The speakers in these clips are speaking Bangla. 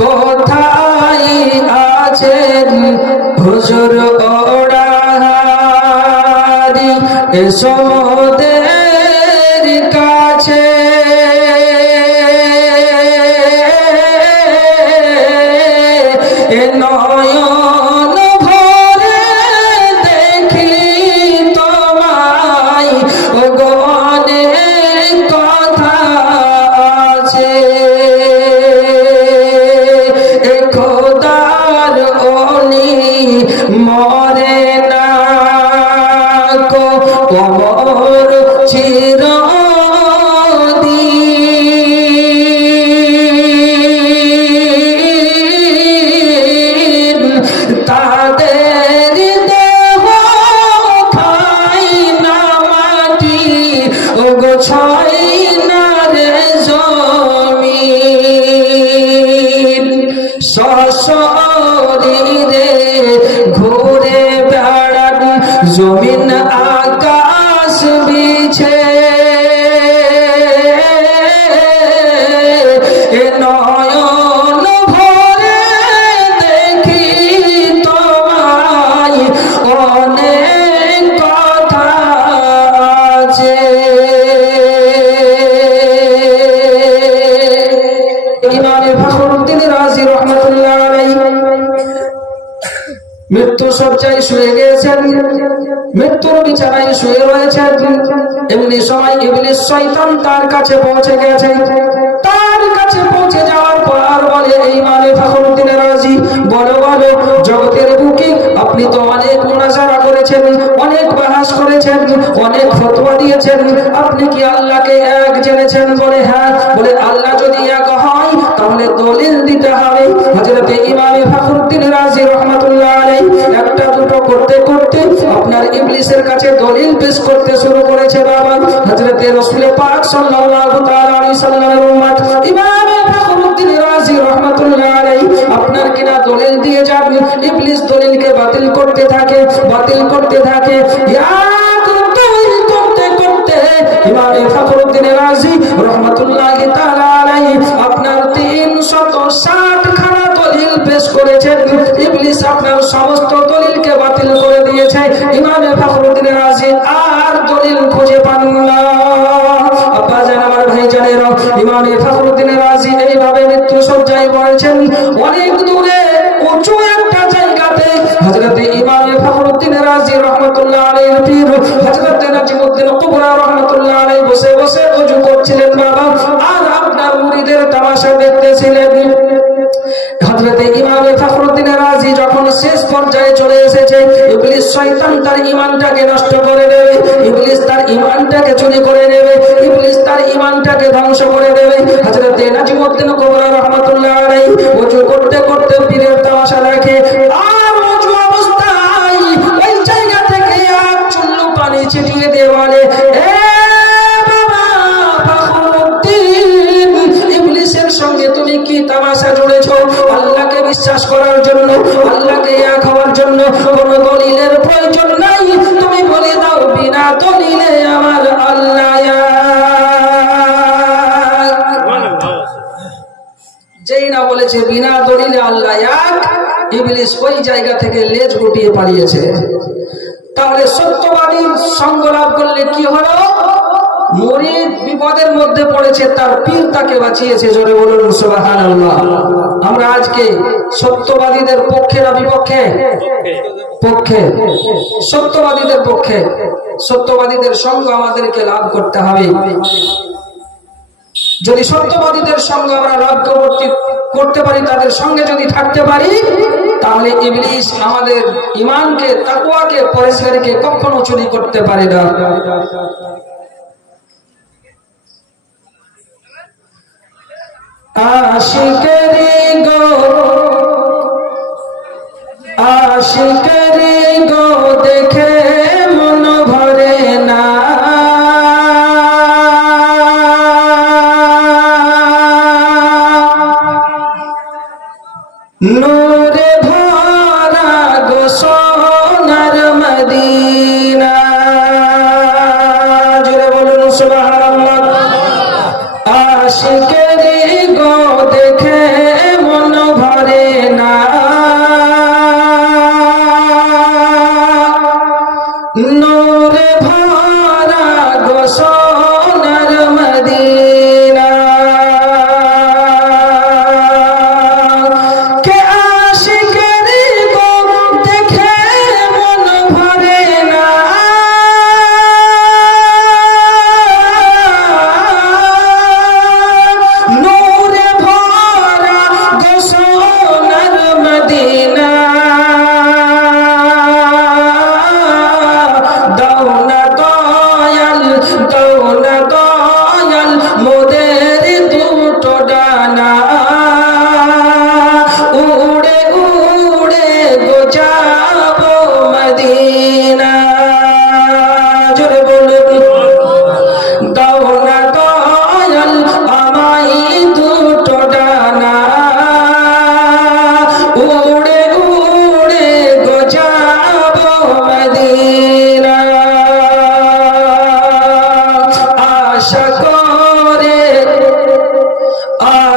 কোথায় আছেন হুজুর ওড়াহারি এসো মোদের কাছে নয়ন ভরে দেখি তোমায় ওগো অনেক কথা আছে খোদার ওলি মরে না কো কবর চিরদিন তাদের দেহ খাই না মাটি ওগো ছয় না রে জমিন সশরীরে ঘুরে বেড়ান জমিন আকাশ বিছে নয়ন ভরে দেখি তোমায় অনেক কথা আছে ইমাম ফখরুদ্দিন রাজি রহমাতুল্লাহ আলাইহি মৃত্যু শয্যায় শুয়ে গিয়েছেন, মৃত্যুর বিছানায় শুয়ে রয়েছেন। এমনি সময় ইবলিস শয়তান তার কাছে পৌঁছে গেছে। তার কাছে পৌঁছে যাওয়ার পর বলে ইমাম ফখরুদ্দিন রাজি, বলো বলো জগতের বুকে আপনি তো অনেক মুনাজারা করেছেন, অনেক বাহাস করেছেন, অনেক ফতোয়া দিয়েছেন, আপনি কি আল্লাহকে এক জেনেছেন? বলে হ্যাঁ। বলে আল্লাহ যদি এক হয় তাহলে দলিল দিতে হবে। হযরত ইমাম ফখরুদ্দিন রাজি রহমাতুল্লাহ আলাইহি একটা দুটো করতে করতে আপনার ইবলিসের কাছে দলিল পেশ করতে শুরু করেছে। বাবা হযরত রাসূল পাক সাল্লাল্লাহু তাআলা আলাইহি সাল্লামের উম্মত ইমাম ফখরুদ্দিন রাজি রহমাতুল্লাহ আলাইহি আপনার কিনা দলিল দিয়ে যান। ইবলিস দলিলকে বাতিল করতে থাকে, বাতিল করতে থাকে। করতে করতে ইমাম ফখরুদ্দিন রাজি রহমাতুল্লাহি তাআলা আলাইহি আপনার 360 খানা দলিল পেশ করেছেন। ইবলিস আপনার সমস্ত দলিলকে বাতিল করে দিয়েছে। ইমাম ফখরুদ্দিন রাজি আর দলিল খুঁজে পান না। আব্বা জান আমার ভাই জানেরা, ইমাম ফখরুদ্দিন রাজি এইভাবে মৃত্যু শয্যায় পড়েছেন। অনেক দূরে উঁচু একটা জায়গাতে হযরত ইমাম ফখরুদ্দিন রাজি রাহমাতুল্লাহ আলাইহির পীর হযরত নাজিমউদ্দিন কুবরা রাহমাতুল্লাহ আলাইহি বসে বসে ওযু করছিলেন বাবা, আর আপনার মুরিদের তামাশা দেখতেছিলেন। হযরত ইমাম ফখরুদ্দিন রাজি যখন শেষ পর্যায়ে চলে এসেছে, ইবলিস শয়তান তার ঈমানটাকে নষ্ট করে দেবে, ইবলিস তার ঈমানটাকে চুরি করে নেবে, ইবলিস তার ঈমানটাকে ধ্বংস করে দেবে। হযরত নাজিমউদ্দিন কুবরা রাহমাতুল্লাহ আলাইহি ওযু করতে করতে পীরের তামাশা দেখে, আর ওযু অবস্থায় ওই জায়গা থেকে এক চুল্লু পানি ছিটিয়ে দিয়ে বলে, সঙ্গে তুমি কি তামাশা জুড়েছো? আল্লাহকে বিশ্বাস করার জন্য, আল্লাহকে এক হওয়ার জন্য কোনো দলিলের প্রয়োজন নাই। তুমি বলে দাও বিনা দলিলে আমার আল্লাহ এক। যেই না বলেছে বিনা দলিলে আল্লাহ এক, ইবলিস ওই জায়গা থেকে লেজ গুটিয়ে পালিয়েছে। তাহলে সত্যবাদীর সঙ্গ লাভ করলে কি হলো? মুরিদ বিপদের মধ্যে পড়েছে, তার পীর তাকে বাঁচিয়েছে। জোরে বলুন সুবহানাল্লাহ। আমরা আজকে সত্যবাদীদের পক্ষে না বিপক্ষে? পক্ষে, সত্যবাদীদের পক্ষে। সত্যবাদীদের সঙ্গ আমাদেরকে লাভ করতে হবে। যদি সত্যবাদীদের সঙ্গে আমরা লাভ করতে পারি, তাদের সঙ্গে যদি থাকতে পারি, তাহলে ইবলিস আমাদের ঈমানকে, তাকওয়াকে, পরহেজগারিকে কখনো চুরি করতে পারে না। আশিকরি গো, আশিকরি গো দেখে মন ভরে না, নূরে ভরা গো সোনার মদিনা। জোরে বলুন সুবহানাল্লাহ। আশিকরি গো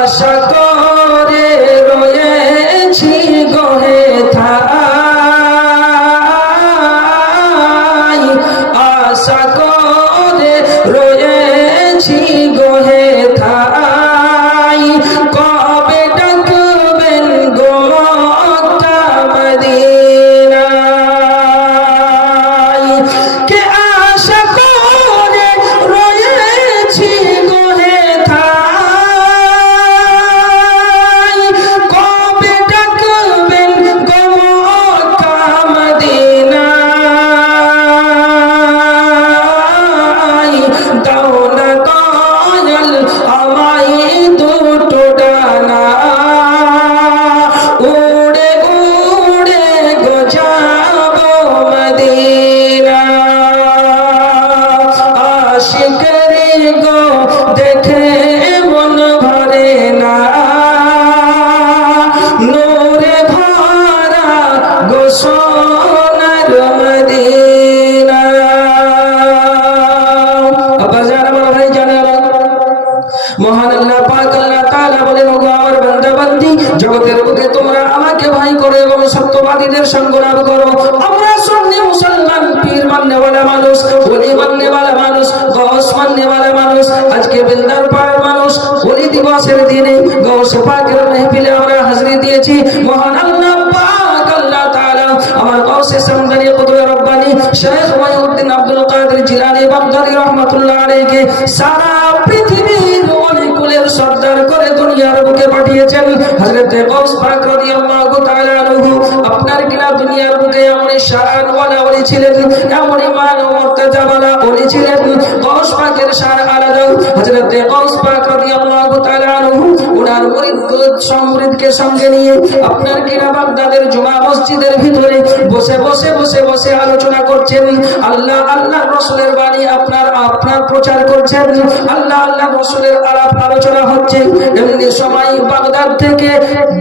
আশা করে রয়েছি গহে থাই, আশা করে রয়েছি গহে থাই, কবে ডাকবেন গো মক্কা মদিনায়। কে আশা করে রয়েছি গহে থাই, কবে ডাকবেন গো মক্কা মদিনায়। দাও না দয়াল আমায় দুটো ডানা, উড়ে উড়ে গো যাবো মদিনা। আশিকরে গো দেখে মন ভরে না, নূরে ভরা গো সোনার মদিনা। আব্বাজান আমার ভাই জানেন, মহান আল্লাহ পাক আল্লাহ তাআলা বলেন, ওগো আমার বান্দা বান্দি, জগতের বুকে তোমরা আমাকে ভয় করো এবং সত্যবাদীদের সঙ্গ লাভ করো। আমরা সুন্নি মুসলমান, পীর মাননেওয়ালা মানুষ, ওলি মাননেওয়ালা মানুষ, গৌস মাননেওয়ালা মানুষ। আজকে বেলদার পাড়ার মানুষ ওলি দিবসের দিনে গৌস পাকের মাহফিলে আমরা হাজিরি দিয়েছি। মহান আল্লাহ পাক আল্লাহ তাআলা আমার গৌসে সামদানি কুতুবে রব্বানি শেখ ওয়াহিউদ্দিন আব্দুল কাদের জিলানী বাগদাদী রাহমাতুল্লাহ আলাইহি সারা পৃথিবীর অলিকুলের সর্দার করে দুনিয়ার বুকে পাঠিয়েছেন। হযরত গৌস পাক রাদিয়াল্লাহু তাআলা আনহু আপনার কিনা দুনিয়ার বুকে এমন শান ওয়ালা ওলি ছিলেন, এমন ঈমান ও মুর্তজাওয়ালা ওলি ছিলেন। গৌস পাকের শান আলাদা। হযরত গৌস পাক রাদিয়াল্লাহু তাআলা আনহু ওনার মুরিদকে সঙ্গে নিয়ে আপনার কিনা বাগদাদের জুমা মসজিদের ভিতরে বসে বসে বসে বসে আলোচনা করছেন। আল্লাহ আল্লাহর রাসূলের বাণী আপনার প্রচার করছেন। আল্লাহ আল্লাহর রাসূলের আলাপ আলোচনা হচ্ছে। এমনি সময় বাগদাদ থেকে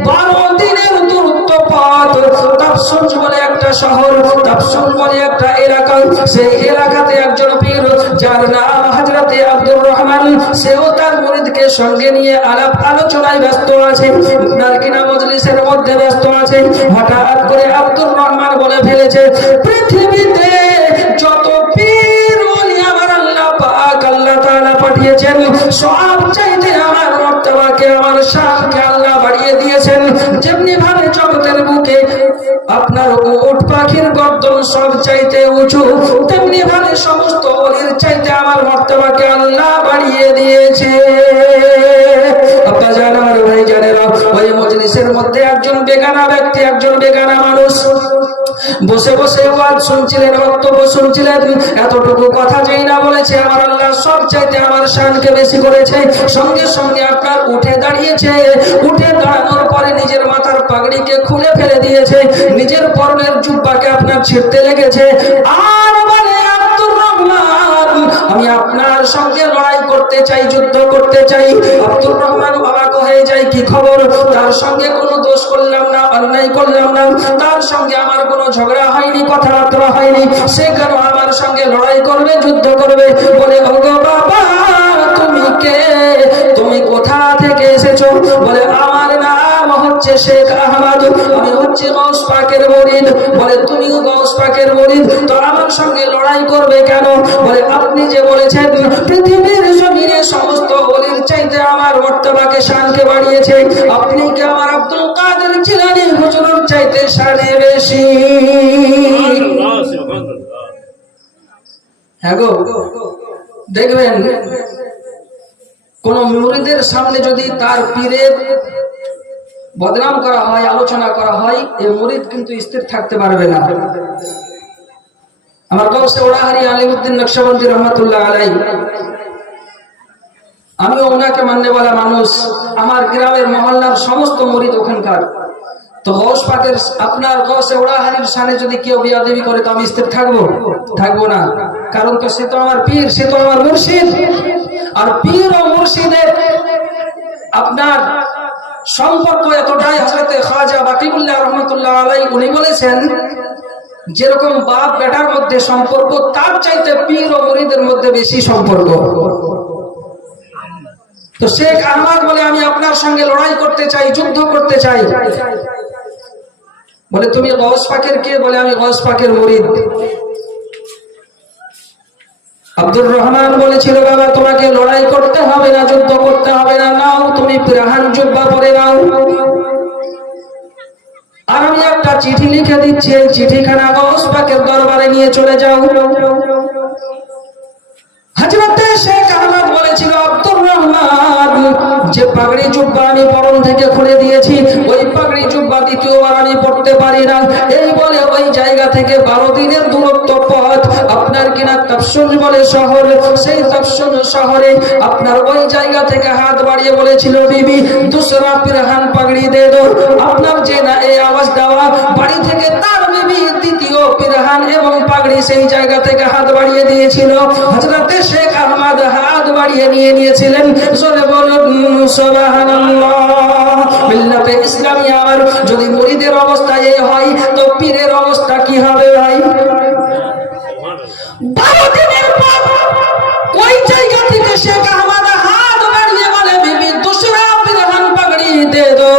12 দিনের দূরত্ব পথ তাবসুজ বলে একটা শহর, তাবসুজ বলে একটা এলাকা। সেই এলাকাতে একজন পীর যার নাম হযরতে আব্দুর রহমান, সেও তার মুরিদকে সঙ্গে নিয়ে আলাপ আলোচনায় ব্যস্ত আছে, আপনার কিনা মজলিসের মধ্যে ব্যস্ত আছে। হঠাৎ করে আব্দুর রহমান বলে ফেলেছে, পৃথিবীতে যত পীর ওলি আমার আল্লাহ পাক আল্লাহ তাআলা পাঠিয়েছেন, সব চাইতে আমার মর্তবাকে আমার শানকে আল্লাহ বাড়িয়ে দিয়েছেন। যেমনি ভাবে জগতের বুকে আপনার উট পাখির গর্দন সব চাইতে উঁচু, তেমনি ভাবে সমস্ত ওলির চাইতে আমার মর্তবাকে আল্লাহ বাড়িয়ে দিয়েছে। আব্বাজান আমার ভাই জানেরা, ওই মজলিসের মধ্যে একজন বেগানা ব্যক্তি, একজন বেগানা মানুষ বসে বসে ওয়াজ শুনছিলেন, বক্তব্য শুনছিলেন। এতটুকু কথা যেই না বলেছে, আমার আল্লাহ সব চাইতে আমার শানকে বেশি করেছে। সঙ্গে সঙ্গে আপনার উঠে দাঁড়িয়েছে। উঠে দাঁড়ানোর পরে নিজের মাথার পাগড়িকে খুলে ফেলে দিয়েছে, নিজের পরনের জুব্বাকে আপনার ছিঁড়তে লেগেছে। আর বলে, আব্দুর রহমান, আমি আপনার সঙ্গে লড়াই করতে চাই, যুদ্ধ করতে চাই। আব্দুর রহমান অবাক হয়ে যায়, কি খবর? তার সঙ্গে কোনো দোষ করলাম না, অন্যায় করলাম না, তার সঙ্গে আমার কোনো ঝগড়া হয়নি, কথাবার্তা হয়নি, সে কেন আমার সঙ্গে লড়াই করবে, যুদ্ধ করবে? বলে, ওগো বাবা, তুমি কে? তুমি কোথা থেকে এসেছো? বলে, আমার নাম হচ্ছে শেখ আহমদ, আমি হচ্ছে গৌস পাকের মুরিদ। বলে, তুমিও গৌস পাকের মুরিদ, তো আমার সঙ্গে লড়াই করবে কেন? বলে, আপনি যে বলেছেন পৃথিবীর জমিনে সমস্ত ওলির চাইতে আমার মর্তবাকে শানকে বাড়িয়েছে, আপনি কি আমার আব্দুল কাদের জিলানী হুজুরের চাইতে শানে বেশি? হ্যাঁ গো, দেখবেন কোন মুরিদের সামনে যদি তার পীরের বদনাম করা হয়, আলোচনা করা হয়, এই মুরিদ কিন্তু স্থির থাকতে পারবে না। আমার গৌসে ওড়াহারি আলিমউদ্দিন নকশবন্দি রহমাতুল্লাহ আলাইহি, আমি ওনাকে মাননেওয়ালা মানুষ, আমার গ্রামের মহল্লার সমস্ত মুরিদ ওখানকার। তো গৌস পাকের আপনার গৌসে ওড়াহারির শানে যদি কেউ বেয়াদবি করে, তো আমি স্থির থাকবো? থাকবো না। কারণ তো সে তো আমার পীর, সে তো আমার মুর্শিদ। আর পীর ও মুর্শিদের আপনার সম্পর্ক এতটাই। হযরতে খাজা বাকিউল্লাহ রহমাতুল্লাহ আলাইহি উনি বলেছেন, যেরকম বাপ বেটার মধ্যে সম্পর্ক, তার চাইতে পীর ও মুরিদের মধ্যে বেশি সম্পর্ক। তো শেখ আহমদ বলে আমি আপনার সঙ্গে লড়াই করতে চাই, যুদ্ধ করতে চাই। বলে তুমি গৌস পাকের কে? বলে আমি গৌস পাকের মুরিদ। আব্দুর রহমান বলেছিল বাবা তোমাকে লড়াই করতে হবে না, যুদ্ধ করতে হবে না, নাও তুমি পিরাহান জুব্বা পরে নাও, আর আমি একটা চিঠি লিখে দিচ্ছি, এই চিঠিখানা গৌস পাকের দরবারে নিয়ে চলে যাও। হযরত শেখ আহমদ বলেছিল আব্দুর রহমান, যে পাগড়ি জুব্বা আমি পরন থেকে খুলে দিয়েছি, ওই পাগড়ি জুব্বা দ্বিতীয়বার আমি পড়তে পারি না। এই বলে ওই জায়গা থেকে 12 দিনের দূরত্ব পথ, আপনার কিনা তাফসুন বলে শহর, সেই তাফসুন শহরে আপনার ওই জায়গা থেকে হাত বাড়িয়ে বলেছিল বিবি দুসরা পিরহান পাগড়ি দে দো। আপনার যে না এই আওয়াজ দেওয়া বাড়ি থেকে তার বিবি দ্বিতীয় পিরহান এবং পাগড়ি সেই জায়গা থেকে হাত বাড়িয়ে দিয়েছিল। হযরত শেখ আহমদ হাত বাড়িয়ে নিয়ে নিয়েছিলেন। জোরে বলুন সুবহানাল্লাহ। মিল্লাতে ইসলামী আমার যদি মুরিদের অবস্থা এই হয় তো পীরের অবস্থা কি হবে ভাই? 12 দিনের পর ওই জায়গা থেকে শেখ আহমদ হাত বাড়িয়ে বলে বিবি দুসরা পিরহান পাগড়ি দে দো।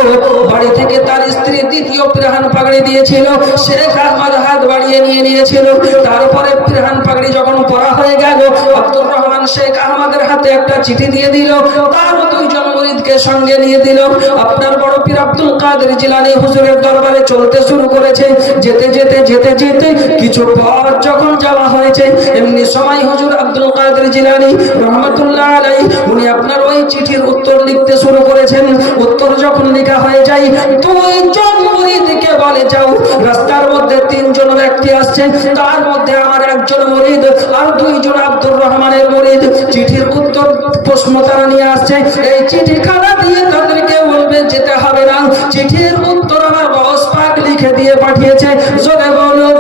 বাড়ি থেকে তার স্ত্রী দ্বিতীয় পিরহান পাগড়ি দিয়েছিল, শেখ আহমদ হাত বাড়িয়ে নিয়ে নিয়েছিল। তারপরে পিরহান পাগড়ি যখন পরা হয়ে গেল, আব্দুর রহমান শেখ আহমদের হাতে একটা চিঠি দিয়ে দিল, তার 2 জন মুরিদকে সঙ্গে নিয়ে দিল। আপনার বড় পীর আব্দুল কাদের জিলানী হুজুরের দরবারে চলতে শুরু করেছে। যেতে যেতে যেতে যেতে কিছু পথ যখন যাওয়া হয়েছে, এমনি সময় হুজুর আব্দুল কাদের জিলানী রহমাতুল্লাহ আলাইহি উনি আপনার ওই চিঠির উত্তর লিখতে শুরু করেছেন। উত্তর যখন লেখা হয়ে যায়, 2 জন মুরিদকে বলে যাও, রাস্তার মধ্যে 3 জন ব্যক্তি আসছে, তার মধ্যে আমার একজন মুরিদ আর 2 জন আব্দুর রহমানের মুরিদ। চিঠির উত্তর প্রশ্ন তারা নিয়ে আসছে, এই চিঠিখানা দিয়ে তাদেরকে বলবে যেতে হবে না, চিঠির উত্তর আমার গৌস পাক লিখে দিয়ে পাঠিয়েছে। জোরে বলুন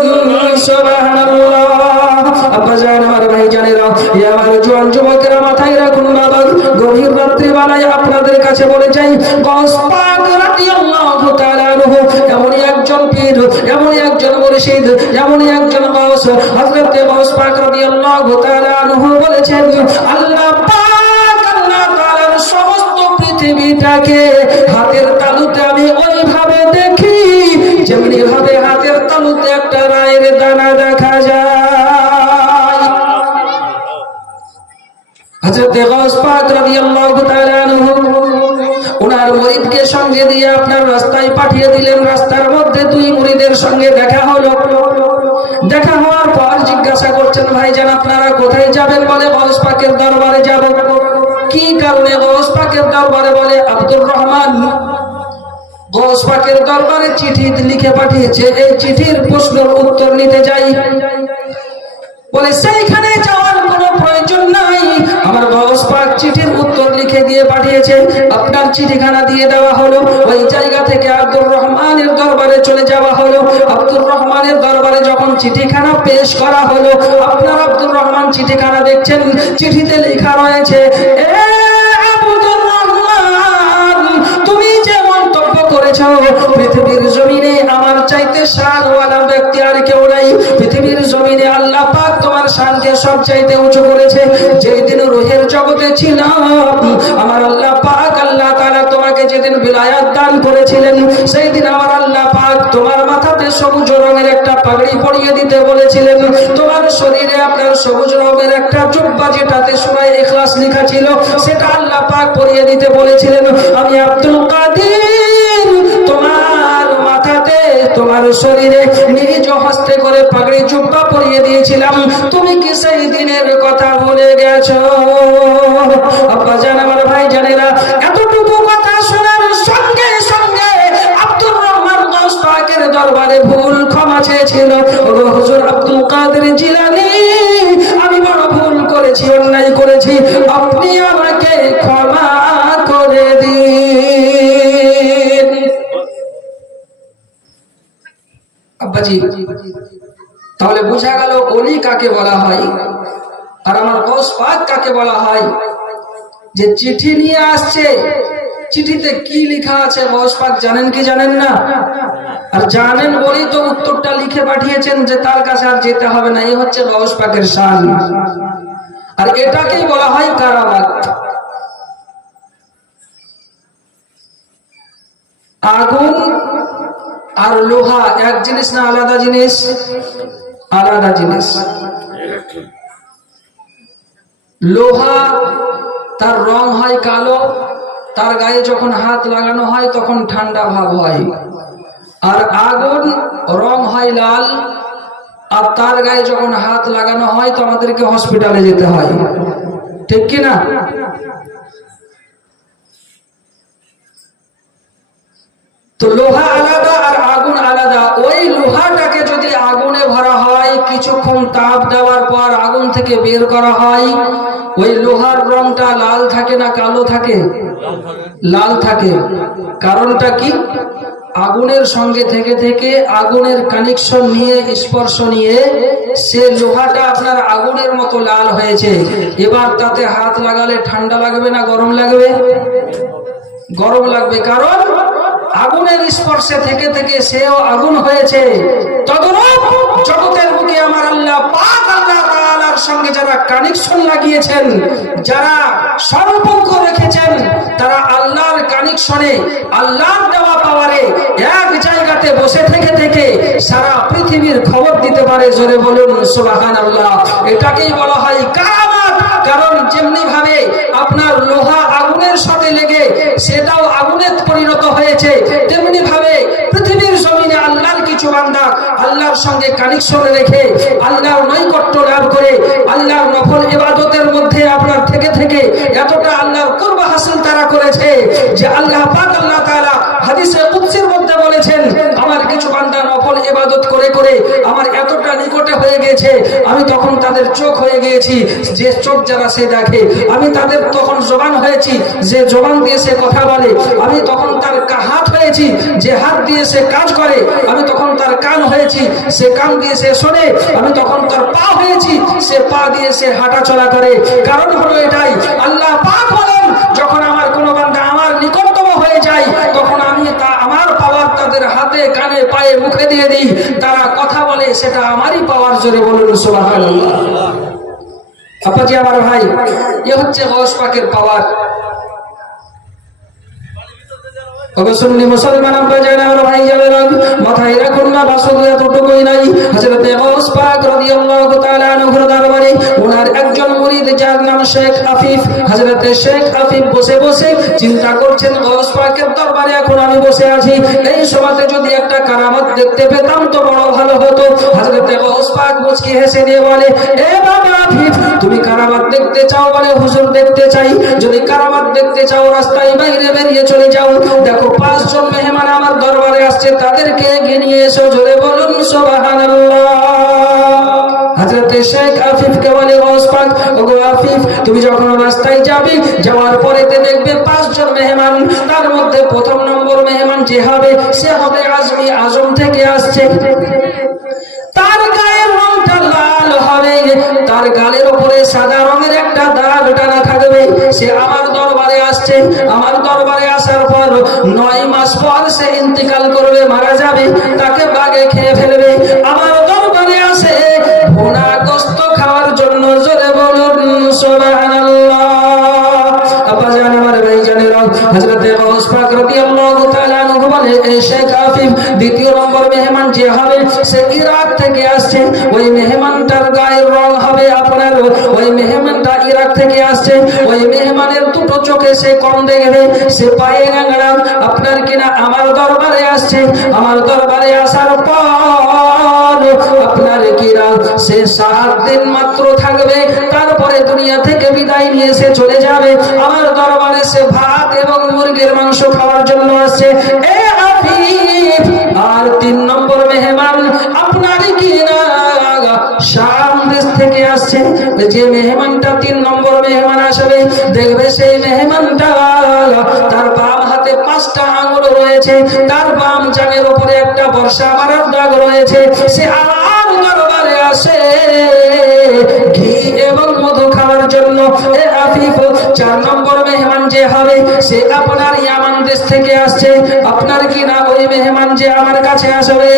সুবহানাল্লাহ। আব্বাজান আমার ভাইজানেরা, এই আমার জোয়ান যুবকেরা মাথায় রাখুন বাবা, গভীর রাত্রি বেলায় আপনাদের কাছে বলে যাই, গৌস পাক রাদিয়াল্লাহু তাআলা আনহু এমনই একজন পীর, এমনই একজন মুর্শিদ, এমনই একজন গৌস। হযরত গৌস পাক রাদিয়াল্লাহু তাআলা আনহু বলেছেন, আল্লাহ পাক আল্লাহ তাআলার সমস্ত পৃথিবীটাকে হাতের তালুতে আমি ওইভাবে দেখি যেমনি ভাবে হাতের তালুতে একটা রায়ের দানা দেখা যায়। হযরত গৌস পাক রাদিয়াল্লাহু তাআলা আনহু ওনার মুরিদকে সঙ্গে দিয়ে আপনার রাস্তায় পাঠিয়ে দিলেন। রাস্তার মধ্যে 2 মুরিদের সঙ্গে দেখা হলো। দেখা হওয়ার পর জিজ্ঞাসা করছেন, ভাইজান আপনারা কোথায় যাবেন? বলে গৌস পাকের দরবারে যাব। কি কারণে গৌস পাকের দরবারে? বলে আব্দুর রহমান গৌস পাকের দরবারে চিঠি লিখে পাঠিয়েছে, এই চিঠির প্রশ্নের উত্তর নিতে যাই। বলে সেইখানে যাওয়ার কোনো প্রয়োজন নাই, আমার গৌস পাক চিঠির উত্তর লিখে দিয়ে পাঠিয়েছে, আপনার চিঠিখানা দিয়ে দেওয়া হলো। ওই জায়গা থেকে আব্দুর রহমানের দরবারে চলে যাওয়া হলো। আব্দুর রহমানের দরবারে যখন চিঠিখানা পেশ করা হলো, আপনার আব্দুর রহমান চিঠিখানা দেখছেন, চিঠিতে লেখা রয়েছে, আব্দুর রহমান তুমি যে মন্তব্য করেছো, পৃথিবীর জমিনে আমার চাইতে শানওয়ালা ব্যক্তি আর কেউ নাই। পৃথিবীর জমিনে আল্লাহ পাক তোমার শানকে সব চাইতে উঁচু করেছে। যেই দিন রূহের জগতে ছিলাম, আমার আল্লাহ পাক আল্লাহ তাআলা তোমাকে যেদিন বিলায়াত দান করেছিলেন, সেই দিন আমার আল্লাহ পাক তোমার মাথাতে সবুজ রঙের একটা পাগড়ি পরিয়ে দিতে বলেছিলেন। তোমার শরীরে আপনার সবুজ রঙের একটা জুব্বা যেটাতে সূরা ইখলাস লেখা ছিল, সেটা আল্লাহ পাক পরিয়ে দিতে বলেছিলেন। আমি আব্দুল কাদের তোমার মাথাতে তোমার শরীরে নিজ হস্তে করে পাগড়ি জুব্বা পরিয়ে দিয়েছিলাম। তুমি কি সেই দিনের কথা ভুলে গেছো? আব্বা জান আমার ভাই জানেরা, এতটুকু কথা শোনার সঙ্গে সঙ্গে আব্দুর রহমান গৌস পাকের দরবারে ভুল ক্ষমা চেয়েছিল। হুজুর আব্দুল কাদের জিলানী, আমি বড় ভুল করেছি, অন্যায় করেছি, আপনি আমাকে ক্ষমা করে দিন। আব্বাজি, তাহলে বোঝা গেল ওলি কাকে বলা হয় আর আমার গৌস পাক কাকে বলা হয়। যে চিঠি নিয়ে আসছে, চিঠিতে কি লেখা আছে গৌস পাক জানেন কি জানেন না? আর জানেন বলেই তো উত্তরটা লিখে পাঠিয়েছেন যে তার কাছে আর যেতে হবে না। এই হচ্ছে গৌস পাকের শান, আর এটাকেই বলা হয় কারামাত। আগুন আর লোহা এক জিনিস না আলাদা জিনিস? আলাদা জিনিস। লোহা তার রং হয় কালো, তার গায়ে যখন হাত লাগানো হয় তখন ঠান্ডা ভাব হয়। আর আগুন রং হয় লাল, আর তার গায়ে যখন হাত লাগানো হয় তো আমাদেরকে হসপিটালে যেতে হয়, ঠিক কি না? তো লোহা আলাদা আর আগুন আলাদা। ওই লোহাটাকে যদি আগুনে ভরা হয়, কিছুক্ষণ তাপ দেওয়ার পর আগুন থেকে বের করা হয়, ওই লোহার রংটা লাল থাকে না কালো থাকে? লাল থাকে। কারণটা কি? আগুনের সঙ্গে থেকে থেকে আগুনের কানেকশন নিয়ে, স্পর্শ নিয়ে সে লোহাটা আপনার আগুনের মতো লাল হয়েছে। এবার তাতে হাত লাগালে ঠান্ডা লাগবে না গরম লাগবে? গরম লাগবে, কারণ আগুনের স্পর্শে থেকে থেকে সেও আগুন হয়েছে। তদ্রূপ জগতের বুকে আমার আল্লাহ পাক আল্লাহ তাআলার সঙ্গে যারা কানেকশন লাগিয়েছেন, যারা সম্পর্ক রেখেছেন, তারা আল্লাহর কানেকশনে, আল্লাহর দেওয়া পাওয়ারে এক জায়গাতে বসে থেকে থেকে সারা পৃথিবীর খবর দিতে পারে। জোরে বলুন সুবহানাল্লাহ। এটাকেই বলা হয় কারামাত। কারণ যেমনি ভাবে আপনার লোহা আগুনের সাথে লেগে সেটাও আগুনে পরিণত হয়েছে, তেমনি ভাবে পৃথিবীর জমিনে আল্লাহর কিছু বান্দা আল্লাহর সঙ্গে কানেকশন রেখে আল্লাহর নৈকট্য লাভ করে আল্লাহর নফল ইবাদতের মধ্যে আপনার থেকে থেকে এতটা আল্লাহর কুরব হাসিল তারা করেছে যে আল্লাহ পাক আল্লাহ তাআলা হাদিসে কুদসির মধ্যে বলেছেন, আমার কিছু বান্দা নফল ইবাদত করে করে আমার এতটা নিকটে হয়ে গেছে, আমি তখন তাদের চোখ হয়ে গিয়েছি যে চোখ যারা সে দেখে, আমি তাদের তখন জবান হয়েছি যে জবান দিয়ে সে কথা বলে, আমি তখন তার হাত হয়েছি যে হাত দিয়ে সে কাজ করে, আমি তখন তার কান হয়েছি সে কান দিয়ে সে শোনে, আমি তখন তার পা হয়েছি সে পা দিয়ে সে হাঁটা চলা করে। কারণ হলো এটাই, আল্লাহ পাক বলেন যখন আমার কোনো বান্দা আমার নিকটতম হয়ে যায় তখন আমি আমার পাওয়ার তাদের হাতে কানে পায়ে মুখে দিয়ে দিই, তারা কথা বলে সেটা আমারই পাওয়ার। জোরে বলুন সুবহানাল্লাহ। আপাজি আমার ভাই, এ হচ্ছে গৌস পাকের পাওয়ার। অবশ্যই মুসলমান আমরা জানি আমার ভাই যাবে না, মাথায় রাখুন না বাসু এতটুকুই নাই। হযরতে গৌস পাক রাদিয়াল্লাহু তাআলা আনহুর দরবারে ওনার একজন মুরিদ যার নাম শেখ আফিফ, হযরতে শেখ আফিফ বসে বসে চিন্তা করছেন গৌস পাকের দরবারে এখন আমি বসে আছি, এই সময়তে যদি একটা কারামত দেখতে পেতাম তো বড় ভালো হতো। হযরতে গৌস পাক মুচকি হেসে দিয়ে বলে, এ বাবা আফিফ, তুমি কারামত দেখতে চাও? বলে হুজুর দেখতে চাই। যদি কারামত দেখতে চাও রাস্তায় বাইরে বেরিয়ে চলে যাও, দেখো 5 জন মেহমান আমার দরবারে আসছে, তাদেরকে এগিয়ে নিয়ে এসো। জোরে বলুন সুবহানাল্লাহ। হযরতে শেখ আফিফকে বলে, গৌস পাক, ওগো আফিফ, তুমি যখন রাস্তায় যাবে, যাওয়ার পরেতে দেখবে 5 জন মেহমান, তার মধ্যে প্রথম নম্বর মেহমান যে হবে সে হবে আজমি আজম থেকে আসছে। তার গায়ের রংটা লাল হবে, তার গালের উপরে সাদা রঙের একটা দাগ টানা থাকবে। সে আমার দরবারে আসছে, আমার দরবারে আসার পর 9 মাস পর সে ইন্তিকাল করবে, মারা যাবে, তাকে বাঘে খেয়ে ফেলবে। আমার দরবারে আসে ভুনা গোশত খাওয়ার জন্য। জোরে বলুন সুবহানাল্লাহ। আপা জান আমার ভাই জানেরা, হযরতে গৌস পাক রাদিয়াল্লাহু তাআলা আনহু বলে, এই শেখ আফিফ দ্বিতীয় নম্বর মেহমান যে হবে সে ইরাক থেকে আসছে। ওই মেহমানটার গায়ের রং হবে আপনার, ওই মেহমানটা ইরাক থেকে আসছে, ওই মেহমানের দুটো চোখে সে কম দেখবে, সে পায়ে গাংড়া, আপনার কিনা আমার দরবারে আসছে। আমার দরবারে আসার পর আপনার কিনা সে 7 দিন মাত্র থাকবে, তারপরে দুনিয়া থেকে বিদায় নিয়ে সে চলে যাবে। আমার দরবারে সে ভাত এবং মুরগির মাংস খাওয়ার জন্য আসছে। এ আফিফ, আর 3 নম্বর মেহমান আপনার কিনা শাম দেশ থেকে আসছে। যে মেহমানটা 3 নম্বর মেহমান আসবে, দেখবে সেই মেহমানটা তার বাম হাতে 5টা আঙ্গুল রয়েছে, তার বাম জানের উপরে একটা বর্ষা মারার দাগ রয়েছে। সে আমার দরবারে আসে ঘি এবং মধু খাওয়ার জন্য। এ আফিফ, 4 নম্বর মেহমান যে হবে সে আপনার ইয়ামান দেশ থেকে আসছে। আপনার কিনা ওই মেহমান যে আমার কাছে আসবে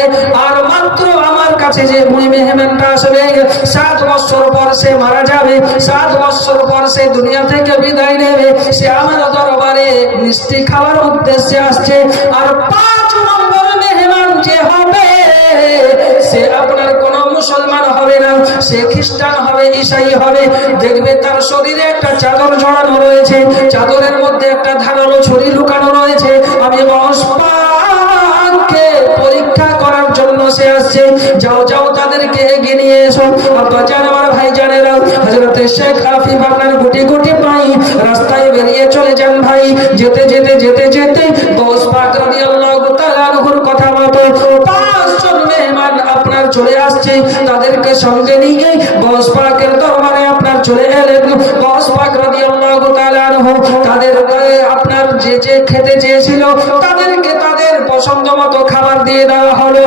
আর মাত্র আমার আমার কাছে যে মুই মেহমানটা আসবে 7 বছর পর সে মারা যাবে, 7 বছর পর সে দুনিয়া থেকে বিদায় নেবে, সে আমার দরবারে মিষ্টি খাওয়ার উদ্দেশ্যে আসছে। আর 5 নম্বর মেহমান যে হবে সে আপনার কোন মুসলমান হবে না, সে খ্রিস্টান হবে, ঈসাই হবে। দেখবে তার শরীরে একটা চাদর জড়ানো রয়েছে, চাদরের মধ্যে একটা ধারালো ছুরি লুকানো রয়েছে। আমি পরীক্ষা করার জন্য সে আসছে। যাও যাও তাদেরকে এগিয়ে নিয়ে এসো। আব্বা জান, আমার ভাই জানেরা, হযরত শেখ আফিফ আপনার গুটি গুটি পাই রাস্তায় বেরিয়ে চলে যান ভাই। যেতে যেতে যেতে যেতে গৌস পাক রাদিয়াল্লাহু তাআলা আনহুর কথা মতো 5 জন মেহমান আপনার চলে আসছে। তাদেরকে সঙ্গে নিয়ে গৌস পাকের দরবারে আপনার চলে এলেন। গৌস পাক রাদিয়াল্লাহু তাআলা আনহু তাদের আপনার যে যে খেতে চেয়েছিল তাদেরকে তাদের পছন্দ মতো খাবার দিয়ে দেওয়া হলো।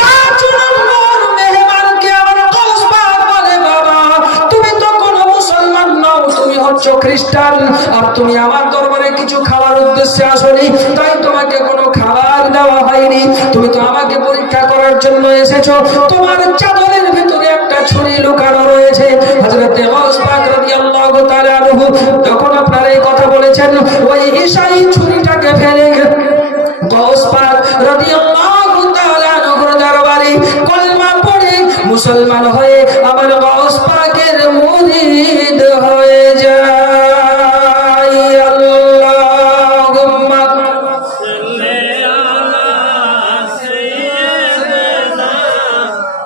5 নম্বর মেহমানকে আমার গৌস পাক বলে, বাবা তুমি তো কোনো মুসলমান নও, তুমি হচ্ছ খ্রিস্টান, আর তুমি আমার দরবারে কিছু খাওয়ার উদ্দেশ্যে আসনি, তাই তোমাকে কোনো খাবার দেওয়া হয়নি। তুমি তো আমাকে পরীক্ষা করার জন্য এসেছো। তোমার চাদরের ভিতরে একটা ছুরি লুকানো রয়েছে। হযরত গৌস পাক রাদিয়াল্লাহু তাআলা আনহু যখন আপনার এই কথা বলেছেন, ওই ঈসাই ছুরিটাকে ফেলে গৌস পাক রাদিয়াল্লাহু তাআলা আনহুর দরবারে কলমা পড়ে মুসলমান হয়ে আমার গৌস পাকের মুরিদ হয়ে যায়। আল্লাহুম্মা সাল্লি আলা সাইয়্যিদিনা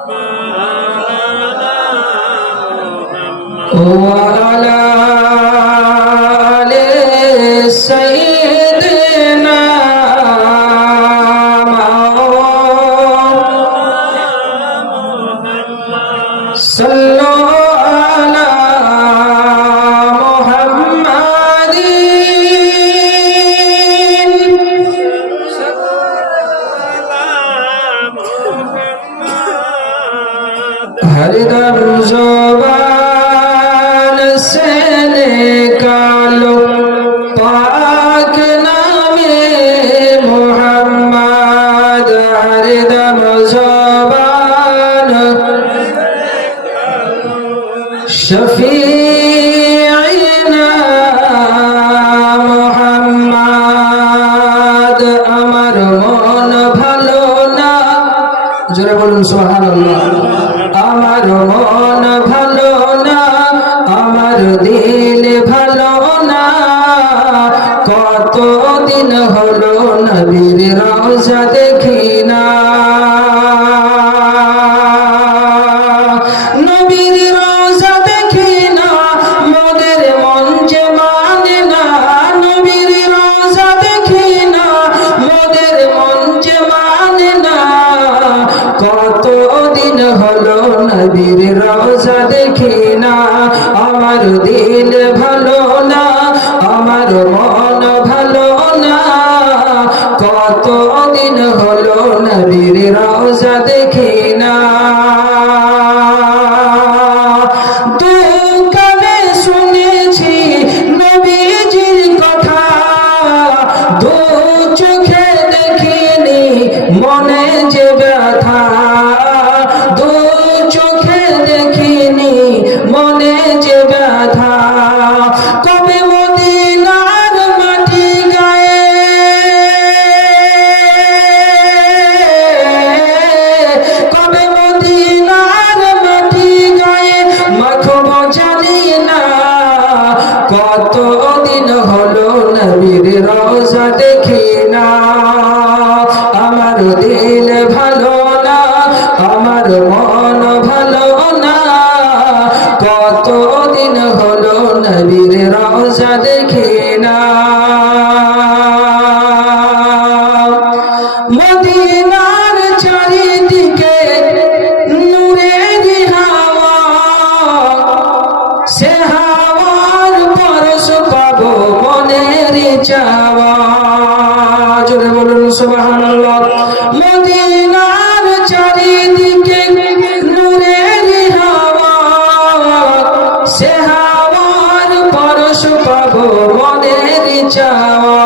মুহাম্মদ ওয়া আলা আলি সাইয়্যিদিনা صلوا على محمد हर दम ज़ुबान से निकालो पाक नामे मोहम्मद। हर दम ज़ुबान शफीना मोहम्मद। আমার মন ভালো না, জোরে বলুন সুবহানাল্লাহ। আমার মন ভালো না, আমার দিল ভালো না, কতদিন হলো নবীর রওজা দেখি না। নবীর রওজা দেখি না, মোদের মন যে মানে না। নবীর রওজা দেখি না, মোদের মন যে মানে না, কতদিন হলো নবীর রওজা দেখি না। আমার দিল ভালো না, আমার মন ভালো না, কতদিন হলো নবীর রওজা দেখি না। দুকানে শুনেছি নবীজির কথা, দু চোখে দেখিনি মনে যে ব্যথা। দু চোখে দেখিনি মনে যে ব্যথা, কবে মদিনার মাটি গায়ে, কবে মদিনার মাটি গায়ে মাখব জানি না। কতদিন হলো নবীর রওজা দেখি না। আমার দিল ভালো না, আমার মন ভালো না, কতদিন হলো নবীর রওজা দেখি না। মদিনার চারিদিকে নূরের হাওয়া, সে হাওয়ার পরশ পাবো মনের চাওয়া। জোরে বলুন সুবহানাল্লাহ। মদিনার চারিদিকে নূরের হাওয়া, সে হাওয়ার পরশ পাবো মনের চাওয়া।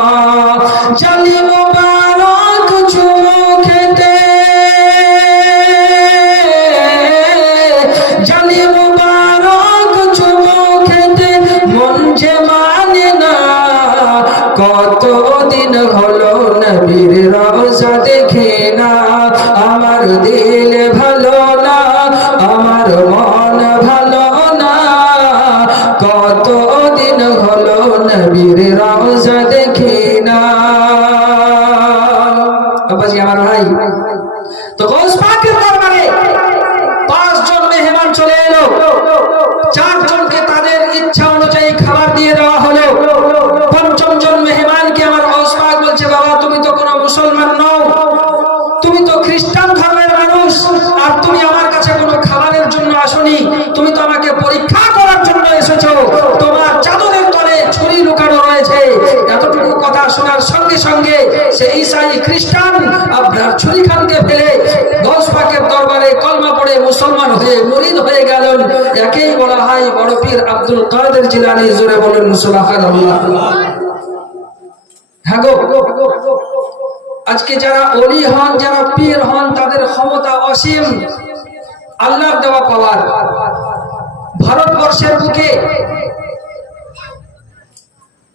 জালি মুবারক চুমু খেতে আব্বাজি আমার ভাই, তো গৌস পাকের দরবারে 5 জন মেহমান চলে এলো, 4 জনকে তাদের ইচ্ছা অনুযায়ী খাবার দিয়ে দেওয়া হলো। 5ম জন মেহমানকে আমার গৌস পাক বলছে, বাবা তুমি তো কোনো মুসলমান নও, তুমি তো খ্রিস্টান ধর্মের মানুষ, আর তুমি আমার কাছে কোনো খাবারের জন্য আসনি, তুমি তো আমাকে পরীক্ষা করার জন্য এসেছো, তোমার চাদরের তলে ছুরি লুকানো রয়েছে। এতটুকু কথা শোনার সঙ্গে সঙ্গে সেই ঈসাই খ্রিস্টান আপনার ছুরিখানকে ফেলে গৌস পাকের দরবারে কলমা পড়ে মুসলমান হয়ে মুরিদ হয়ে গেলেন। একেই বলা হয় বড় পীর আব্দুল কাদের জিলানী। জোরে বলেন সুবহানাল্লাহ। হ্যাঁ গো, আজকে যারা ওলি হন, যারা পীর হন, তাদের ক্ষমতা অসীম, আল্লাহর দেওয়া পাওয়ার। ভারতবর্ষের বুকে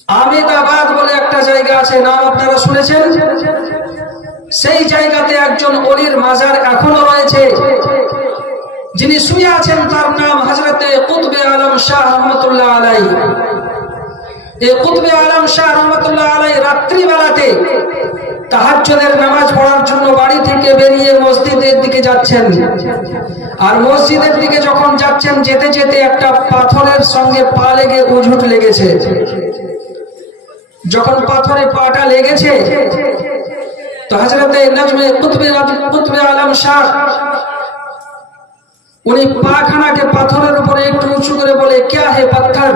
আহমেদাবাদ বলে একটা জায়গা আছে, নাম আপনারা শুনেছেন? সেই জায়গাতে একজন ওলির মাজার এখনো রয়েছে, যিনি শুয়ে আছেন, তার নাম হযরতে কুতবে আলম শাহ রহমাতুল্লাহ আলাইহি। এই কুতবে আলম শাহ রহমাতুল্লাহ আলাইহি রাত্রিবেলাতে তাহাজ্জুদের নামাজ পড়ার জন্য বাড়ি থেকে বেরিয়ে মসজিদের দিকে যাচ্ছেন। আর মসজিদের দিকে যখন যাচ্ছেন, যেতে যেতে একটা পাথরের সঙ্গে পা লেগে উজুট লেগেছে। যখন পাথরে পাটা লেগেছে, তো হযরতে নজমে কুতবে আলম শাহ উনি পাখানাকে পাথরের উপরে একটু উঁচু করে বলে, ক্যা হে পাথর।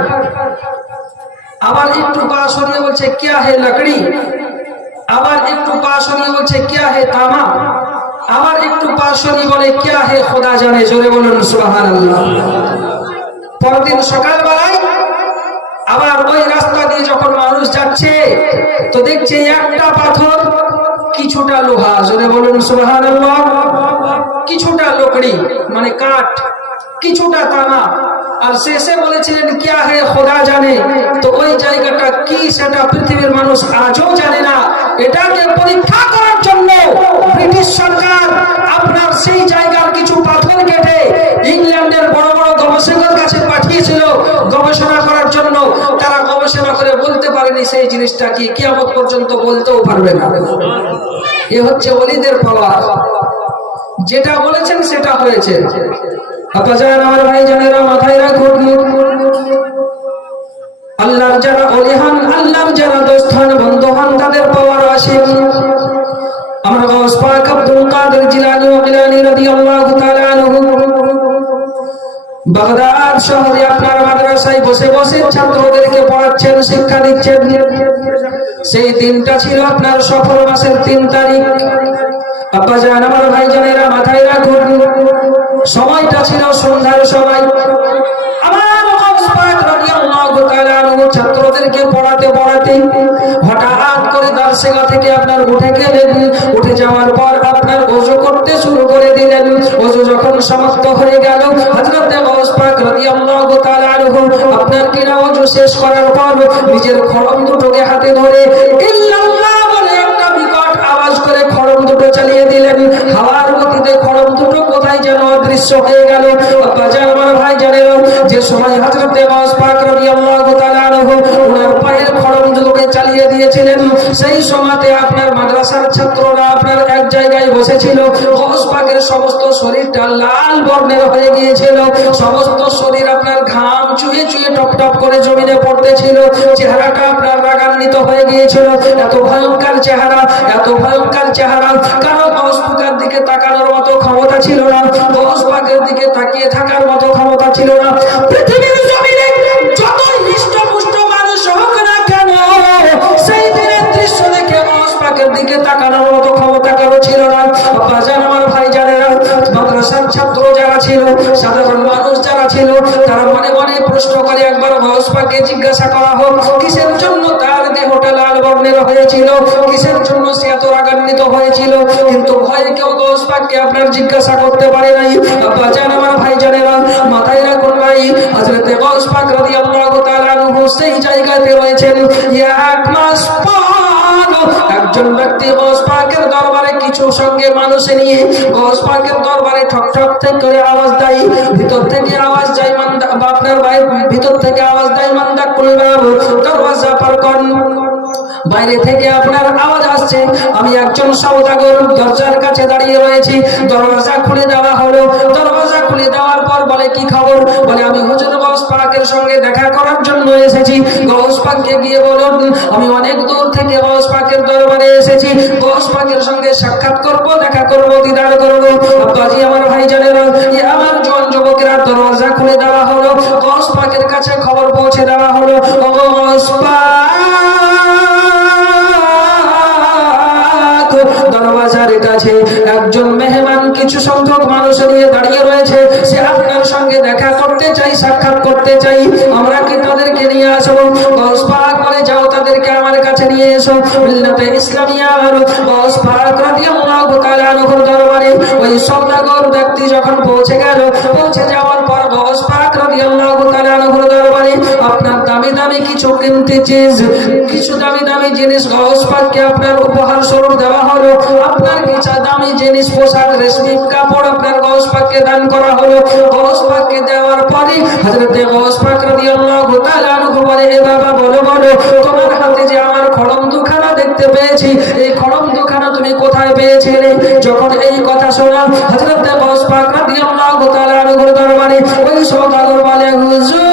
আবার একটু পা সরিয়ে বলছে, ক্যা হে লকড়ি। আবার একটু পা সরিয়ে বলছে, ক্যা হে তামা। আবার একটু পা সরিয়ে বলে, ক্যা হে খোদা জানে। জোরে বলুন সুবহানাল্লাহ। পরদিন সকালবেলায় আবার ওই রাস্তা দিয়ে যখন মানুষ যাচ্ছে, তো দেখছে একটা পাথর, কিছুটা লোহা। জোরে বলুন সুবহানাল্লাহ। কিছুটা লকড়ি মানে কাঠ, কিছুটা তামা, আর শেষে বলেছিলেন ক্যা হে খোদা জানে। তো ওই জায়গাটা কি সেটা পৃথিবীর মানুষ আজও জানে না। এটাকে পরীক্ষা করার জন্য ব্রিটিশ সরকার আপনার সেই জায়গার কিছু পাথর কেটে ইংল্যান্ডের বড় বড় গবেষকের কাছে পাঠিয়েছিল গবেষণা করার জন্য। তারা গবেষণা করে বলতে পারেনি সেই জিনিসটা কি, কিয়ামত পর্যন্ত বলতেও পারবে না। এ হচ্ছে ওলিদের পাওয়ার, যেটা বলেছেন সেটা হয়েছে। আব্বাজান আমার ভাই জানেরা, মাথায় রাখুন, আল্লাহর যারা ওলি হন, আল্লাহর যারা দোস্ত হন, বন্ধু হন, তাদের পাওয়ার অসীম। আমার গাউস পাক আব্দুল কাদের জিলানী ও গিলানী রাদিয়াল্লাহু তাআলা আনহু বাগদাদ শহরে আপনার মাদ্রাসায় বসে বসে ছাত্রদেরকে পড়াচ্ছেন, শিক্ষা দিচ্ছেন। সেই দিনটা ছিল আপনার সফর মাসের 3 তারিখ। আব্বাজান আমার ভাই জানেরা, মাথায় রাখুন, সময়টা ছিল সন্ধ্যার সময়। আমার গাউস পাক রাদিয়াল্লাহু তাআলা আনহু ছাত্রদেরকে পড়াতে পড়াতে হঠাৎ করে দার্সেগা থেকে আপনার উঠে গেলেন। উঠে যাওয়ার পর আপনার ওযু করতে শুরু করে দিলেন। ওযু যখন সমাপ্ত হয়ে গেল, হযরত গাউস পাক রাদিয়াল্লাহু তাআলা আনহু আপনার কিনা ওযু শেষ করার পর নিজের খড়ম দুটোকে হাতে ধরে ইল্লাল্লাহ বলে একটা বিকট আওয়াজ করে খড়ম দুটো চালিয়ে দিলেন। হাওয়ার গতিতে খড়ম দুটো কোথায় যেন অদৃশ্য হয়ে গেল। আব্বাজান আমার ভাই জানেন, যে সময় হযরত গাউস পাক রাদিয়াল্লাহু তাআলা আনহু ওনার পায়ের খড়ম দুটোকে চালিয়ে দিয়েছিলেন, সেই সময়তে আপনার মাদ্রাসার ছাত্ররা আপনার এক জায়গায় বসেছিল। গাউস পাকের সমস্ত শরীরটা লাল বর্ণের হয়ে গিয়েছিল, সমস্ত শরীর আপনার ঘাম চুয়ে চুয়ে টপ টপ করে জমিনে পড়তেছিল। চেহারাটা আপনার রাগান্বিত হয়ে গিয়েছিল। এত ভয়ঙ্কর চেহারা, এত ভয়ঙ্কর চেহারা, কারো গাউস পাকের দিকে তাকানোর মতো ক্ষমতা ছিল না, গাউস পাকের দিকে তাকিয়ে থাকার মতো ক্ষমতা ছিল না। পৃথিবীর জমিনে যত হৃষ্টপুষ্ট মানুষ হোক না কেন, সেই দিনের দৃশ্য দেখে গাউস পাকের দিকে তাকানোর মতো ক্ষমতা কারো ছিল না। আব্বাজান আমার ভাই জানেরা, মাদ্রাসার ছাত্র যারা ছিল, সাধারণ মানুষ যারা ছিল, তারা মনে মনে প্রশ্ন করে, একবার গাউস পাককে জিজ্ঞাসা করা হোক কিসের জন্য তার দেহটা লাল বর্ণের হয়েছিল, কিসের জন্য সে এত রাগান্বিত হয়েছিল। কিন্তু ভয়ে কেউ গাউস পাককে আপনার জিজ্ঞাসা করতে পারে নাই। আব্বাজান আমার ভাই জানেরা, মাথায় রাখুন ভাই, হযরত গাউস পাক রাদিয়াল্লাহু তাআলা আনহু সেই জায়গাতে রয়েছেন। এক মাস পর একজন ব্যক্তি গাউস পাকের দরবারে কিছু সঙ্গে মানুষ নিয়ে গাউস পাকের দরবারে ঠক ঠক করে আওয়াজ দেয়। ভিতর থেকে আওয়াজ যায়, মান্দা আপনার ভাই ভিতর থেকে আওয়াজ দেয়, মান্দা কুলবাব, দরওয়াজা পার করুন। বাইরে থেকে আপনার আওয়াজ আসছে। আমি একজন সওদাগর দরজার কাছে দাঁড়িয়ে রয়েছি। দরজা খুলে দেওয়া হলো। দরজা খুলে দেওয়ার পর বলে কি খবর? বলে আমি হুজুর গৌস পাকের সঙ্গে দেখা করার জন্য এসেছি। গৌস পাককে গিয়ে বলুন আমি অনেক দূর থেকে গৌস পাকের দরবারে এসেছি, গৌস পাকের সঙ্গে সাক্ষাৎ করব, দেখা করব, দিদার করব। আব্বাজি আমার ভাইজানেরা, আমার জওয়ান যুবকেরা, দরজা খুলে দেওয়া হলো। গৌস পাকের কাছে খবর পৌঁছে দেওয়া হলো, ও গৌস পাক দরওয়াজার কাছে একজন মেহমান কিছু সংখ্যক মানুষ নিয়ে দাঁড়িয়ে রয়েছে। সে আপনার সঙ্গে দেখা করতে চাই, সাক্ষাৎ করতে চাই। আমরা কি তাদেরকে নিয়ে আসবো? গৌস পাক বলে যাও তাদেরকে আমার কাছে নিয়ে এসো। মিল্লাতে ইসলামিয়ার গৌস পাক রাদিয়াল্লাহু তাআলা আনহুর দরবারে ওই সওদাগর ব্যক্তি যখন পৌঁছে গেল, পৌঁছে যাওয়ার পর গৌস পাক রাদিয়াল্লাহু তাআলা আনহুর দরবারে আপনার দামি দামি কিছু কিনতে চিজ, কিছু দামি দামি জিনিস গৌস পাককে আপনার উপহার স্বরূপ দেওয়া হলো। আপনার কিছু দামি জিনিস, পোশাক, রেশমি কাপড় আপনার গৌস পাককে দান করা হলো। গৌস পাককে দেওয়ার পরে হযরত গৌস পাক রাদিয়াল্লাহু তাআলা আনহু বলে এ বাবা বলো বলো তোমার হাতে যে আমার খড়ম দুখানা দেখতে পেয়েছি, এই খড়ম দুখানা তুমি কোথায় পেয়েছিলে? যখন এই কথা শোনা হযরত গৌস পাক রাদিয়াল্লাহু তাআলা আনহুর দরবারে ওই সওদাগর বলে হুজুর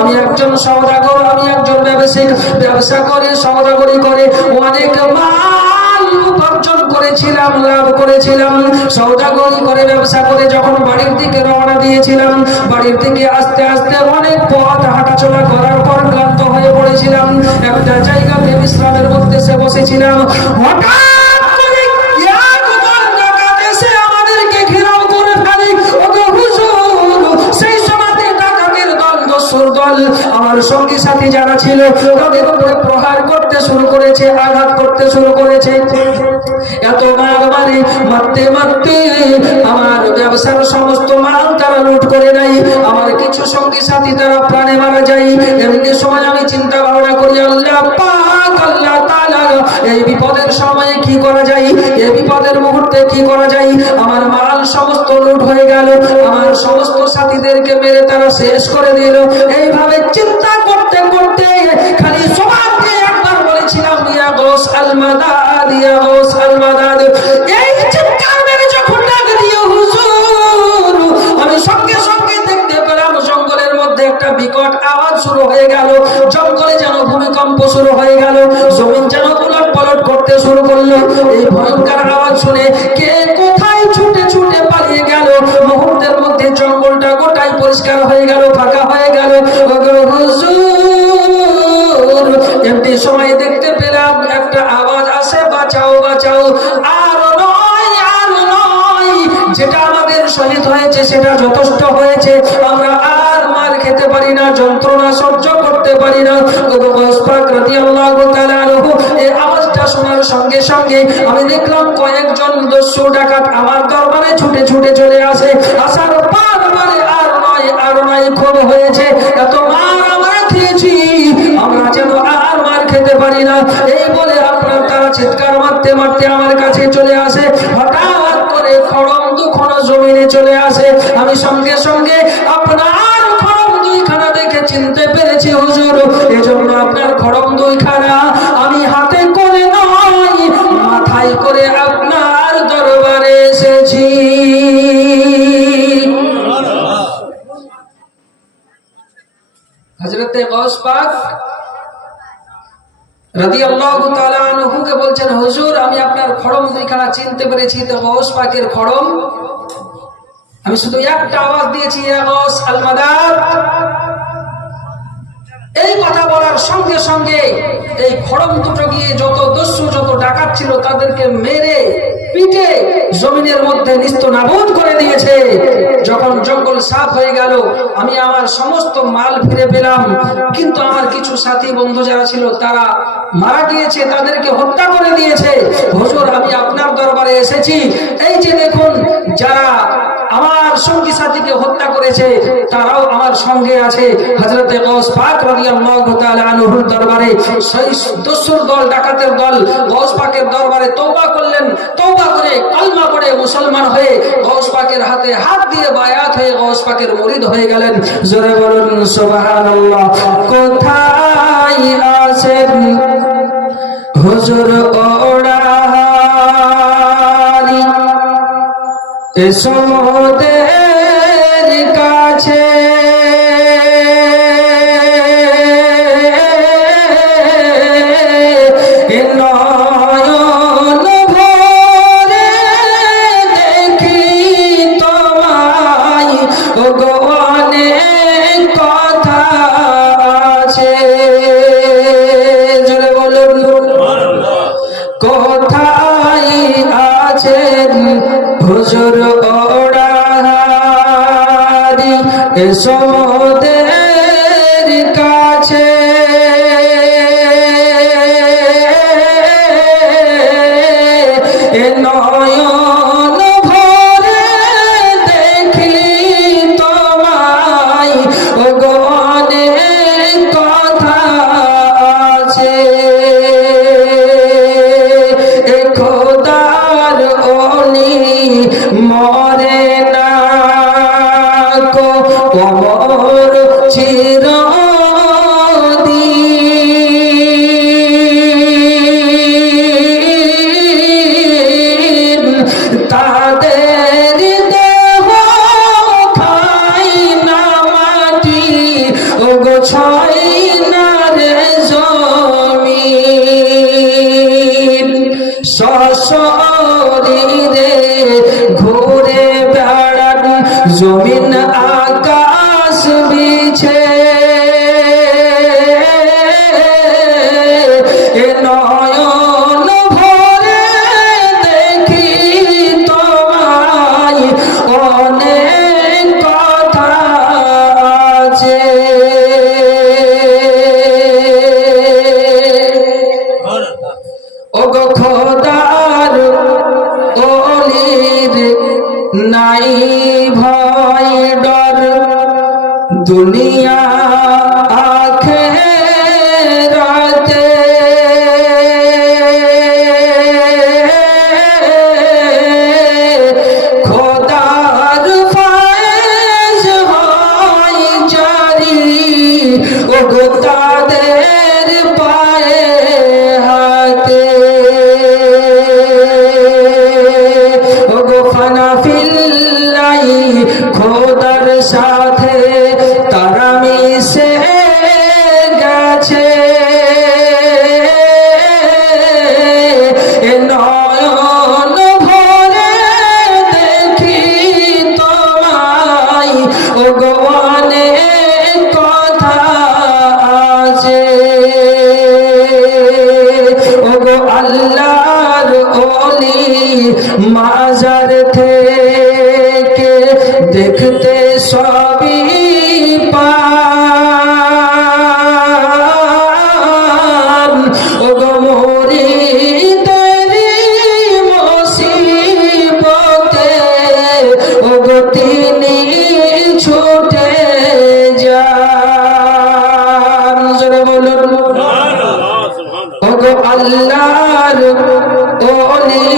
আমি একজন সওদাগর, আমি একজন ব্যবসায়ী, ব্যবসা করে সওদাগরি করে অনেক মাল উপার্জন করেছিলাম, লাভ করেছিলাম। সওদাগরি করে ব্যবসা করে যখন বাড়ির দিকে রওনা দিয়েছিলাম, বাড়ির থেকে আস্তে আস্তে অনেক পথ হাঁটাচলা করার পর ক্লান্ত হয়ে পড়েছিলাম। একটা জায়গাতে বিশ্রামের মধ্যে সে বসেছিলাম। হঠাৎ করে এক দল ডাকাত এসে আমাদেরকে ঘেরাও করে ফেলে। ওগো হুজুর সেই সময়তে ডাকাতের দল, দস্যুর দল আমার সঙ্গী সাথী যারা ছিল তাদের উপরে প্রহার করতে শুরু করেছে, আঘাত করতে শুরু করেছে। এত মারামারি মারতে মারতে আমার ব্যবসার সমস্ত মাল তারা লুট করে নেয়। আমার কিছু সঙ্গী সাথী তারা প্রাণে মারা যায়। এমনি সময় আমি চিন্তা ভাবনা করি আল্লাহ পাক, আল্লাহ তাআলা এই বিপদের সময়ে কি করা যায়, এই বিপদের মুহূর্তে কি করা যায়? আমার মাল সমস্ত লুট হয়ে গেল, আমার সমস্ত সাথীদেরকে মেরে তারা শেষ করে দিল। এইভাবে চিন্তা করতে করতে খালি সবাইকে একবার বলেছিলাম ইয়া গৌস আল মাদাদ, ইয়া গৌস আল মাদাদ। এই চিৎকার মেরে যখন ডাক দিও হুজুর, আমি সঙ্গে সঙ্গে দেখতে পেলাম জঙ্গলের মধ্যে একটা বিকট আওয়াজ শুরু হয়ে গেল। জঙ্গলে যেন ভূমিকম্প শুরু হয়ে গেল, জমিন যেন উলট পালট করতে শুরু করলো। এই ভয়ঙ্কর আওয়াজ শুনে কে কোথায় ছুটে ছুটে পালিয়ে গেল। মুহূর্তের মধ্যে জঙ্গলটা গোটাই পরিষ্কার হয়ে গেল, ফাঁকা হয়ে গেল। হুজুর এমনি সময় দেখতে পেলাম একটা আওয়াজ আসে বাঁচাও বাঁচাও। আর নয়, আর নয়, যেটা আমাদের শহীদ হয়েছে সেটা যথেষ্ট হয়েছে। আমরা আর মার খেতে পারি না, যন্ত্রণা সহ্য করতে পারি না। গৌস পাক রাদিয়াল্লাহু তাআলা আনহু এই আওয়াজটা শোনার সঙ্গে সঙ্গে আমি দেখলাম কয়েকজন দস্যু ডাকাত আমার দরবারে ছুটে ছুটে চলে আসে। আসার পর বলে আর নয়, আর নয়, খুব হয়েছে, এত মার আমরা খেয়েছি, আমরা যেন আর মার খেতে পারি না। এই বলে আপনার তারা চিৎকার মারতে মারতে আমার কাছে চলে আসে। হঠাৎ করে খড়ম দুখানা জমিনে চলে আসে। আমি সঙ্গে সঙ্গে আপনার খড়ম দুইখানা দেখে চিনতে পেরেছি হুজুর। এজন্য আপনার খড়ম দুইখানা আমি হাতে করে নয়, মাথায় করে আপনার দরবারে এসেছি। হযরতে গৌস পাক রাদিয়াল্লাহু তাআলা আনহুকে বলছেন হুজুর আমি আপনার খড়ম দুইখানা চিনতে পেরেছি। তো গৌস পাকের খড়ম, আমি শুধু একটা আওয়াজ দিয়েছি ইয়া গৌস আল মাদাদ। এই কথা বলার সঙ্গে সঙ্গে এই খড়ম দুটো গিয়ে যত দস্যু যত ডাকাত ছিল তাদেরকে মেরে পিটে জমিনের মধ্যে নিস্তনাবুদ করে দিয়েছে। যখন জঙ্গল সাফ হয়ে গেল আমি আমার সমস্ত মাল ফিরে পেলাম, কিন্তু আমার কিছু সাথী বন্ধু যারা ছিল তারা মারা গিয়েছে, তাদেরকে হত্যা করে দিয়েছে। হুজুর আমি আপনার দরবারে এসেছি, এই যে দেখুন যারা আমার সঙ্গী সাথীকে হত্যা করেছে তারাও আমার সঙ্গে আছে। হযরত গাউস পাক রাদিয়াল্লাহু তাআলা আনহুর দরবারে সেই দস্যুর দল, ডাকাতের দল গাউস পাকের দরবারে তওবা করলেন। তওবা করে কলমা পড়ে মুসলমান হয়ে গাউস পাকের হাতে হাত দিয়ে বায়াত হয়ে গাউস পাকের মুরিদ হয়ে গেলেন। জোরে বলুন সুবহানাল্লাহ। কোথায় আছেন হুজুর ওড়াহারি, এসো মোদের কাছে, নয়ন ভরে দেখি তোমায়, ওগো অনেক কথা আছে। জোরে বলুন কোথায় আছেন হুজুর ওড়াহারি, এসো মোদের কাছে, নয়ন ভরে দেখি তোমায়, ওগো অনেক কথা আছে। এ খোদার ওলি মরে না কো অমর চিরদিন, তাদের দেহ খাই না মাটি, ওগো ছয় না রে জমিন, সশরীরে ঘুরে বেড়ান জমিন আকাশ বিছে, এ নয়ন ভরে দেখি তোমায়, অনেক কথা আছে। ওগো খোদার ওলির নাই ভয় ডর, দুনিয়া আখিরাতে, খোদার ফয়েজ হয় জারি, ওগো তাদের পায়ে হাতে, ওগো ফানা ফিল্লাহি খোদার সাথে তারা মিশে গেছে, এ নয়ন ভরে দেখি তোমায়, ওগো অনেক কথা আছে। ওগো আল্লাহর ওলি মাজার থেকে দেখতে সবই পান, ওগো মুরিদেরি মুসিবতে, ওগো তিনি ছুটে যান। জোরে বলুন ওগো আল্লাহর ওলি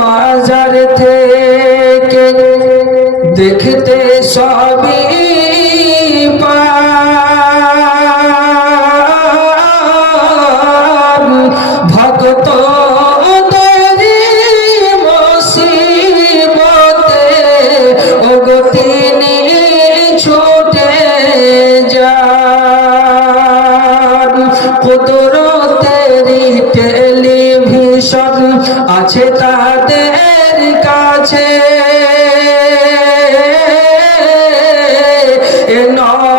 মাজার থেকে দেখতে সবই পান, ভক্ত দেরি মুসিবতে, ওগো তিনি ছুটে যান। কুদরতেরি টেলিভিশন আছে তাদের কাছে, এ নয়